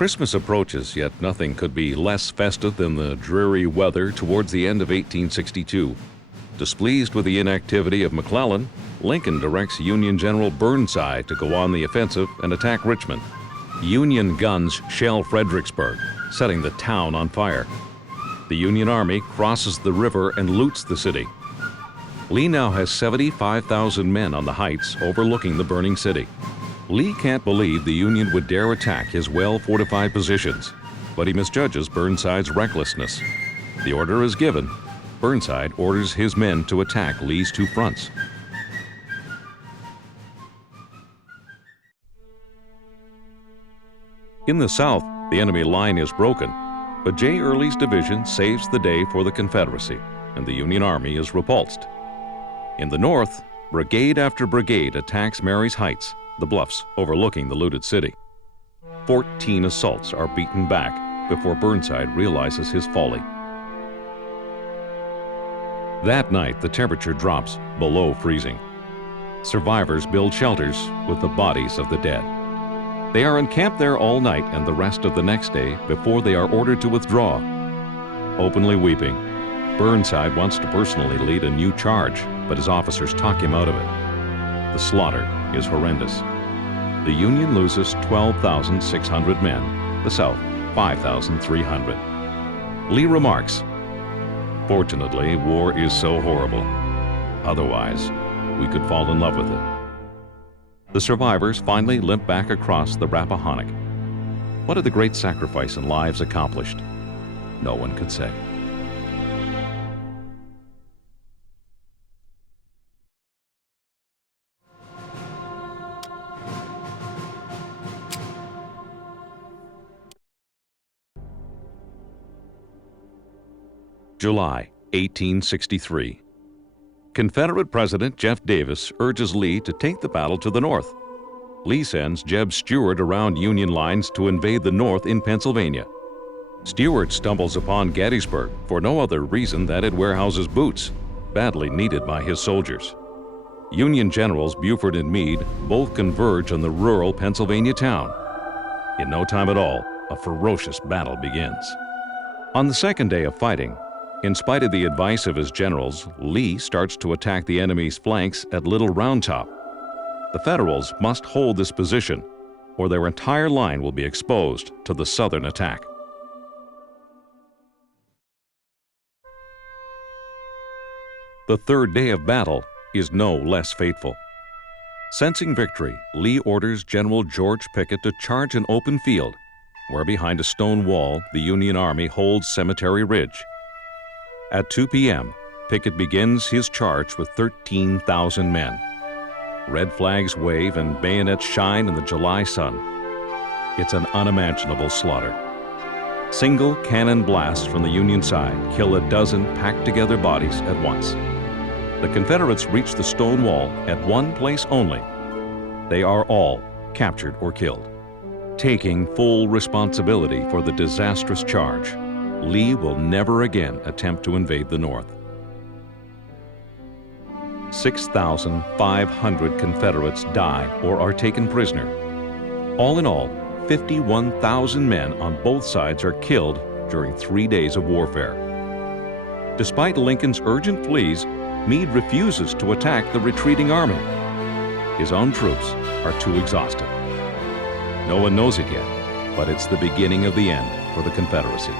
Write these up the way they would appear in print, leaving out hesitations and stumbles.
Christmas approaches, yet nothing could be less festive than the dreary weather towards the end of 1862. Displeased with the inactivity of McClellan, Lincoln directs Union General Burnside to go on the offensive and attack Richmond. Union guns shell Fredericksburg, setting the town on fire. The Union Army crosses the river and loots the city. Lee now has 75,000 men on the heights overlooking the burning city. Lee can't believe the Union would dare attack his well-fortified positions, but he misjudges Burnside's recklessness. The order is given. Burnside orders his men to attack Lee's two fronts. In the south, the enemy line is broken, but J. Early's division saves the day for the Confederacy, and the Union Army is repulsed. In the north, brigade after brigade attacks Mary's Heights, the bluffs overlooking the looted city. 14 assaults are beaten back before Burnside realizes his folly. That night, the temperature drops below freezing. Survivors build shelters with the bodies of the dead. They are encamped there all night and the rest of the next day before they are ordered to withdraw. Openly weeping, Burnside wants to personally lead a new charge, but his officers talk him out of it. The slaughter is horrendous. The Union loses 12,600 men, the South 5,300. Lee remarks, "Fortunately, war is so horrible. Otherwise, we could fall in love with it." The survivors finally limp back across the Rappahannock. What are the great sacrifice and lives accomplished? No one could say. July 1863. Confederate President Jeff Davis urges Lee to take the battle to the north. Lee sends Jeb Stuart around Union lines to invade the north in Pennsylvania. Stuart stumbles upon Gettysburg for no other reason than it warehouses boots, badly needed by his soldiers. Union generals Buford and Meade both converge on the rural Pennsylvania town. In no time at all, a ferocious battle begins. On the second day of fighting, in spite of the advice of his generals, Lee starts to attack the enemy's flanks at Little Round Top. The Federals must hold this position, or their entire line will be exposed to the Southern attack. The third day of battle is no less fateful. Sensing victory, Lee orders General George Pickett to charge an open field, where behind a stone wall the Union Army holds Cemetery Ridge. At 2 p.m., Pickett begins his charge with 13,000 men. Red flags wave and bayonets shine in the July sun. It's an unimaginable slaughter. Single cannon blasts from the Union side kill a dozen packed-together bodies at once. The Confederates reach the stone wall at one place only. They are all captured or killed. Taking full responsibility for the disastrous charge, Lee will never again attempt to invade the North. 6,500 Confederates die or are taken prisoner. All in all, 51,000 men on both sides are killed during 3 days of warfare. Despite Lincoln's urgent pleas, Meade refuses to attack the retreating army. His own troops are too exhausted. No one knows it yet, but it's the beginning of the end for the Confederacy.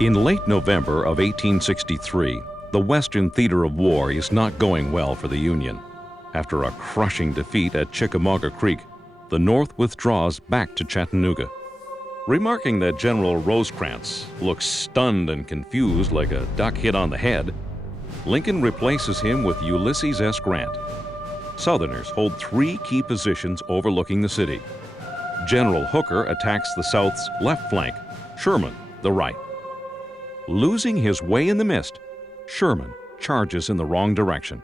In late November of 1863, the Western theater of war is not going well for the Union. After a crushing defeat at Chickamauga Creek, the North withdraws back to Chattanooga. Remarking that General Rosecrans looks stunned and confused like a duck hit on the head, Lincoln replaces him with Ulysses S. Grant. Southerners hold 3 key positions overlooking the city. General Hooker attacks the South's left flank, Sherman the right. Losing his way in the mist, Sherman charges in the wrong direction.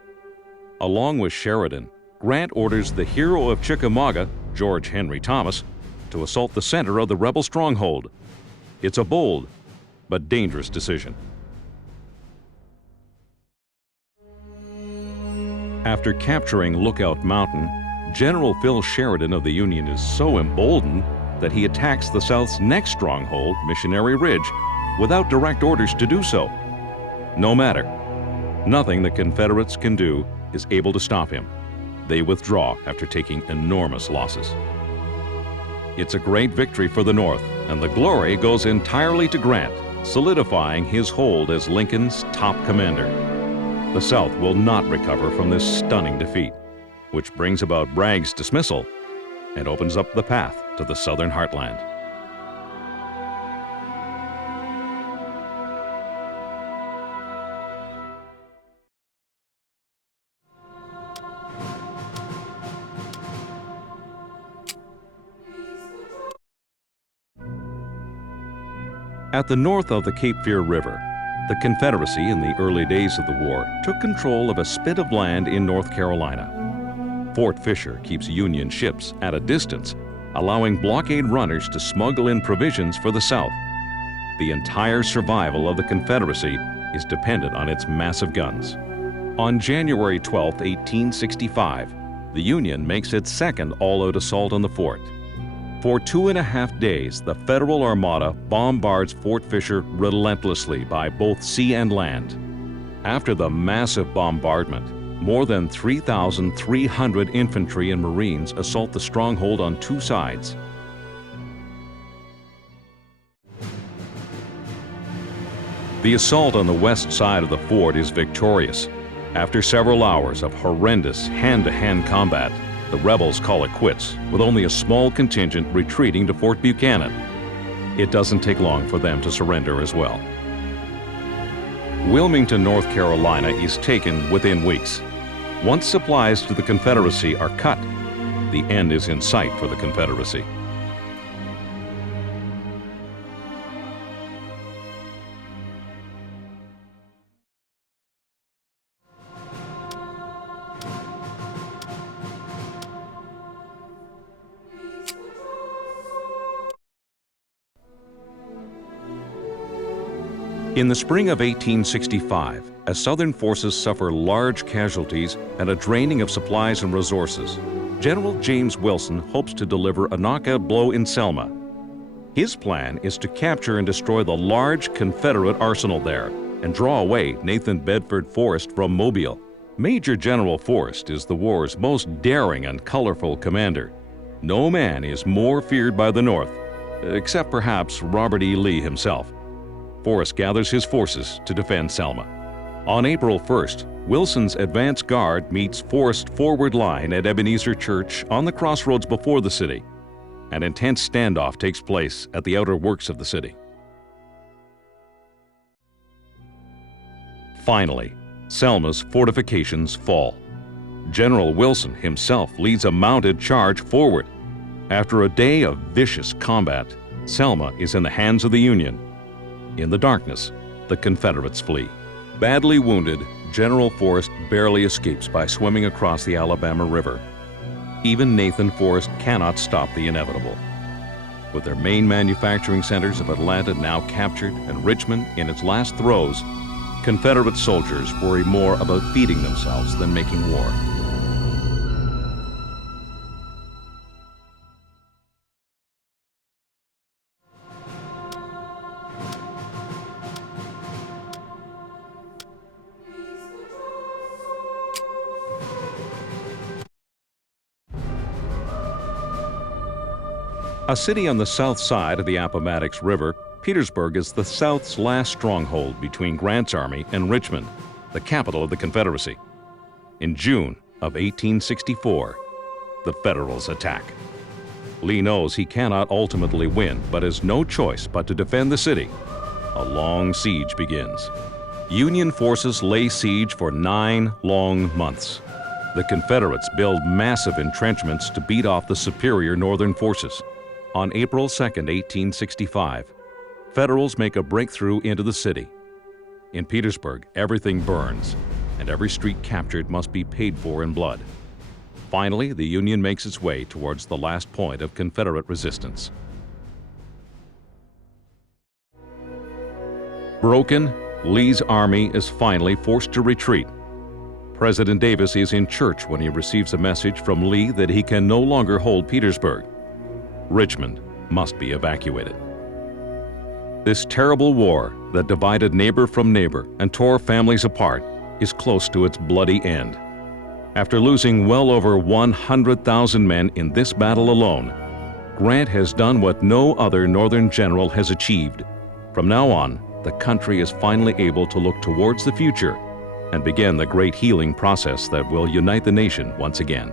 Along with Sheridan, Grant orders the hero of Chickamauga, George Henry Thomas, to assault the center of the rebel stronghold. It's a bold but dangerous decision. After capturing Lookout Mountain, General Phil Sheridan of the Union is so emboldened that he attacks the South's next stronghold, Missionary Ridge, without direct orders to do so. No matter. Nothing the Confederates can do is able to stop him. They withdraw after taking enormous losses. It's a great victory for the North, and the glory goes entirely to Grant, solidifying his hold as Lincoln's top commander. The South will not recover from this stunning defeat, which brings about Bragg's dismissal and opens up the path to the Southern heartland. At the north of the Cape Fear River, the Confederacy in the early days of the war took control of a spit of land in North Carolina. Fort Fisher keeps Union ships at a distance, allowing blockade runners to smuggle in provisions for the South. The entire survival of the Confederacy is dependent on its massive guns. On January 12, 1865, the Union makes its second all-out assault on the fort. For 2.5 days, the Federal Armada bombards Fort Fisher relentlessly by both sea and land. After the massive bombardment, more than 3,300 infantry and Marines assault the stronghold on two sides. The assault on the west side of the fort is victorious. After several hours of horrendous hand-to-hand combat, the rebels call it quits, with only a small contingent retreating to Fort Buchanan. It doesn't take long for them to surrender as well. Wilmington, North Carolina is taken within weeks. Once supplies to the Confederacy are cut, the end is in sight for the Confederacy. In the spring of 1865, as Southern forces suffer large casualties and a draining of supplies and resources, General James Wilson hopes to deliver a knockout blow in Selma. His plan is to capture and destroy the large Confederate arsenal there and draw away Nathan Bedford Forrest from Mobile. Major General Forrest is the war's most daring and colorful commander. No man is more feared by the North, except perhaps Robert E. Lee himself. Forrest gathers his forces to defend Selma. On April 1st, Wilson's advance guard meets Forrest's forward line at Ebenezer Church on the crossroads before the city. An intense standoff takes place at the outer works of the city. Finally, Selma's fortifications fall. General Wilson himself leads a mounted charge forward. After a day of vicious combat, Selma is in the hands of the Union. In the darkness, the Confederates flee. Badly wounded, General Forrest barely escapes by swimming across the Alabama River. Even Nathan Forrest cannot stop the inevitable. With their main manufacturing centers of Atlanta now captured and Richmond in its last throes, Confederate soldiers worry more about feeding themselves than making war. A city on the south side of the Appomattox River, Petersburg is the South's last stronghold between Grant's army and Richmond, the capital of the Confederacy. In June of 1864, the Federals attack. Lee knows he cannot ultimately win, but has no choice but to defend the city. A long siege begins. Union forces lay siege for 9 long months. The Confederates build massive entrenchments to beat off the superior Northern forces. On April 2, 1865, Federals make a breakthrough into the city. In Petersburg, everything burns, and every street captured must be paid for in blood. finally, the Union makes its way towards the last point of Confederate resistance. Broken, Lee's army is finally forced to retreat. President Davis is in church when he receives a message from Lee that he can no longer hold Petersburg. Richmond must be evacuated. This terrible war that divided neighbor from neighbor and tore families apart is close to its bloody end. After losing well over 100,000 men in this battle alone, Grant has done what no other Northern general has achieved. From now on, the country is finally able to look towards the future and begin the great healing process that will unite the nation once again.